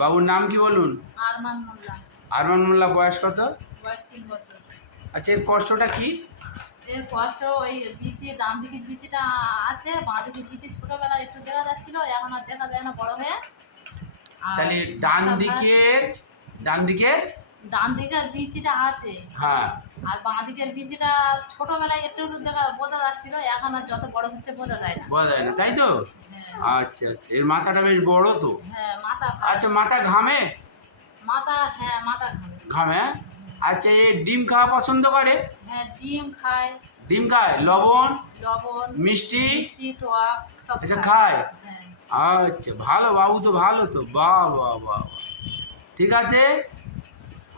বাবুর নাম কি বলুন? আরমান মোল্লা। আরমান মোল্লা। বয়স কত? বয়স 3 বছর। আচ্ছা, এর কষ্টটা কি? এর কষ্ট ওই বিচি, ডান দিকের বিচিটা আছে, বাঁ দিকের বিচি ছোটবেলায় একটু দেখা যাচ্ছিল, এখন আর দেখা যায় না বড় হয়ে। আর তাহলে ডান দিকের ডান দিকের বিচিটা আছে, হ্যাঁ, আর বাঁ দিকের বিচিটা ছোটবেলায় একটু একটু দেখা বোঝা যাচ্ছিল, এখন আর যত বড় হচ্ছে বোঝা যায় না। বোঝা যায় না, তাই তো? হ্যাঁ। আচ্ছা আচ্ছা, এর মাথাটা বেশ বড় তো। হ্যাঁ, মাথা আচ্ছা, মাথা ঘামে? হ্যাঁ, মাথা ঘামে। ঘামে, হ্যাঁ? আচ্ছা, এ ডিম খাওয়া পছন্দ করে? হ্যাঁ, ডিম খায়। ডিম খায়, লবণ, লবণ, মিষ্টি? মিষ্টি, টক সব আচ্ছা, খায়। হ্যাঁ। আচ্ছা, ভালো, বাবু তো ভালো তো। বাহ বাহ বাহ। ঠিক আছে,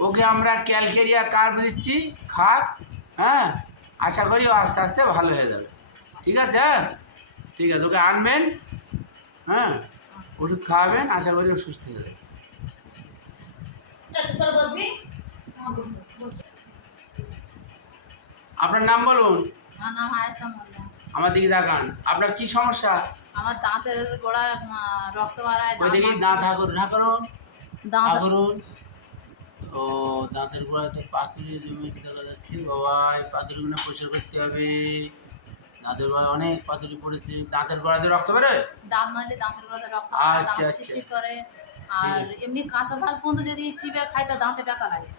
ওকে আমরা ক্যালকেরিয়া কার্ভ দিচ্ছি, খাক। হ্যাঁ, আশা করি ও আস্তে আস্তে ভালো হয়ে যাবে। ঠিক আছে? হ্যাঁ, ঠিক আছে, ওকে আনবেন। হ্যাঁ, ওষুধ খাওয়াবেন, আশা করি ও সুস্থ হয়ে যাবে। আপনার নাম বলুন। আমার নাম আয়েশা মোল্লা। আমার দিকে তাকান। আপনার কি সমস্যা? আমার দাঁতের গোড়ায় রক্ত বাড়ায়। ওই দেখি দাঁত হা করুন, হা করুন, দাঁত হা করুন। ও, দাঁতের গোড়াতে পাথুরে জমেছে দেখা যাচ্ছে। বাবা, এই পাথুরিগুলো পরিষ্কার করতে হবে। দাঁতের গোড়ায় অনেক পাথুরি পড়েছে। দাঁতের গোড়াতে রক্ত বেরোয়? দাঁত মারলে দাঁতের গোড়াতে রক্ত বাড়ায়, আচ্ছা দাঁত আচ্ছা, শিরশির করে। আর এমনি কাঁচা ঝাল পর্যন্ত যদি চিবে খাই তো দাঁতে ব্যথা লাগে।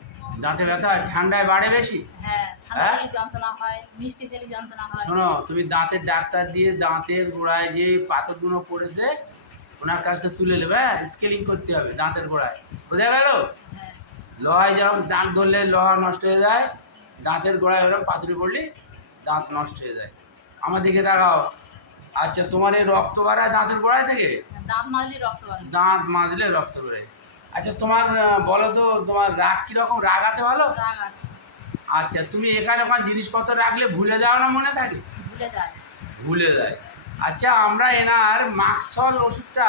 দাঁতে ব্যথা হয়? ঠান্ডায় বাড়ে বেশি? হ্যাঁ, ঠান্ডা খেলে যন্ত্রণা হয়, মিষ্টি খেলে যন্ত্রণা হয়। শোনো, তুমি দাঁতের ডাক্তার দিয়ে দাঁতের গোড়ায় যে পাথরগুলো পড়েছে ওনার কাছ থেকে তুলে নেবে। হ্যাঁ, স্কেলিং করতে হবে দাঁতের গোড়ায়, বোঝা গেল? হ্যাঁ। লোহায় যেরকম দাঁত ধরলে লোহা নষ্ট হয়ে যায়, দাঁতের গোড়ায় ওরকম পাথরি পড়লে দাঁত নষ্ট হয়ে যায়। আমার দিকে তাকাও। আচ্ছা, তোমার এই রক্ত বাড়ায় দাঁতের গোড়ায় থেকে? দাঁত মাজলে রক্ত বাড়ে। দাঁত মাজলে রক্ত বেরোয়। আচ্ছা, তোমার বলো তো, তোমার রাগ কীরকম? রাগ আছে ভালো? রাগ আছে। আচ্ছা, তুমি এখানে ওখানে জিনিসপত্র রাখলে ভুলে যাও না? মনে থাকে? ভুলে যায়। ভুলে যায়। আচ্ছা, আমরা এনার মাক্সল ওষুধটা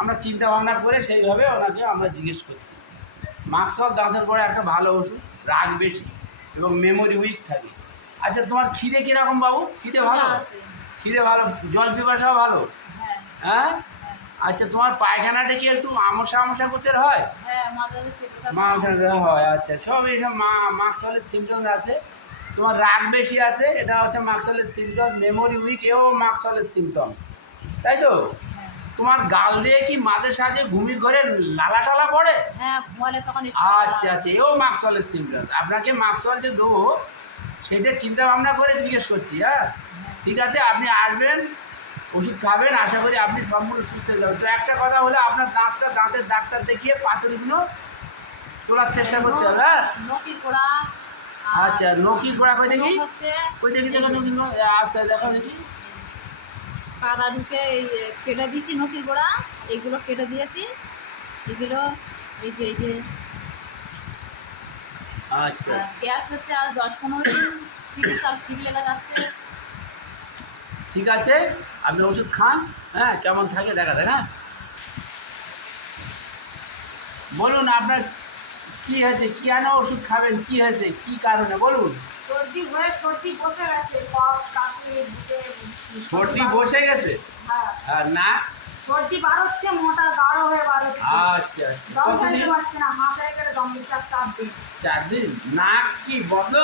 আমরা চিন্তা ভাবনা করে সেইভাবে ওনাকে আমরা জিজ্ঞেস করছি। মাক্সল দাঁতের পরে একটা ভালো ওষুধ, রাগ বেশি এবং মেমোরি উইক থাকে। আচ্ছা, তোমার খিদে কীরকম বাবু? খিদে ভালো? খিদে ভালো, জল পিপাসাও ভালো? হ্যাঁ। হ্যাঁ। আচ্ছা, তোমার পায়খানাটা কি একটু আমসা গোছের হয়? হ্যাঁ, মাঝে মাঝে হয়। আচ্ছা, সব এইসব মাক্সলের সিমটমস আছে। তোমার রাগ বেশি আছে, এটা হচ্ছে মাক্সলের সিমটমস। মেমোরি উইক, এও মাক্সলের সিমটমস, তাই তো? হ্যাঁ। তোমার গাল দিয়ে কি মাঝে সাঝে ঘুমির ঘরে লালা টালা পড়ে? হ্যাঁ, ঘুমালে তখন আচ্ছা আচ্ছা, এও মাক্সলের সিমটমস। আপনাকে মাক্সল যে দেবো সেটা চিন্তা ভাবনা করে জিজ্ঞেস করছি। হ্যাঁ, ঠিক আছে, আপনি আসবেন, ওষুধ খাবেন, আশা করি আপনি সম্পূর্ণ সুস্থ হয়ে যাবেন। তো একটা কথা হলো, আপনার দাঁতের ডাক্তার দেখিয়ে পাথরগুলো তোলার চেষ্টা করতে হবে। হ্যাঁ, নকির গোড়া। আচ্ছা, নকির গোড়া কই দেখি? হচ্ছে কই দেখি, দেখো নকির আস্তে দেখো দেখি। কাদা ঢুকে এই কেটে দিয়েছি নকির গোড়া, এইগুলো কেটে দিয়েছি। এগুলো এই যে আচ্ছা, গ্যাস হচ্ছে আর 10-15 দিন ফিরে চাল ফিরে লেগে যাচ্ছে। ঠিক আছে, আপনি ওষুধ খান। হ্যাঁ, কেমন থাকে দেখা যাক। হ্যাঁ, বলুন আপনার কি হয়েছে, কেন ওষুধ খাবেন, কি হয়েছে, কি কারণে বলুন? সর্দি হয়ে সর্দি বসে গেছে, কফ কাশি বুকে। সর্দি বসে গেছে? হ্যাঁ। আর না? সর্দি বার হচ্ছে, মোটা গাঢ় হয়ে বার হচ্ছে। আচ্ছা, দম কতদিন? ফেলতে পারছে না, হাঁফেড়ে গেলে দম দিচ্ছে। 4 দিন। 4 দিন? নাক কি বন্ধ?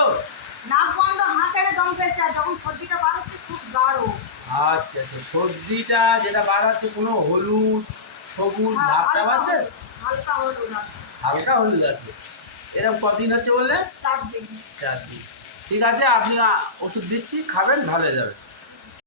নাক বন্ধ, হাঁফেড়ে দম ফেলছে, আর যখন সর্দিটা বার হচ্ছে খুব গাঢ়। আচ্ছা আচ্ছা, সর্দিটা যেটা বার হচ্ছে কোনো হলুদ সবুজ হ্যাঁ, ভাবটা আছে? হালকা হলুদ আছে। হালকা হলুদ আছে। এরকম কদিন হচ্ছে বললে? 4 দিন। 4 দিন। ঠিক আছে, আপনি ওষুধ দিচ্ছি, খাবেন, ভালো হয়ে যাবে।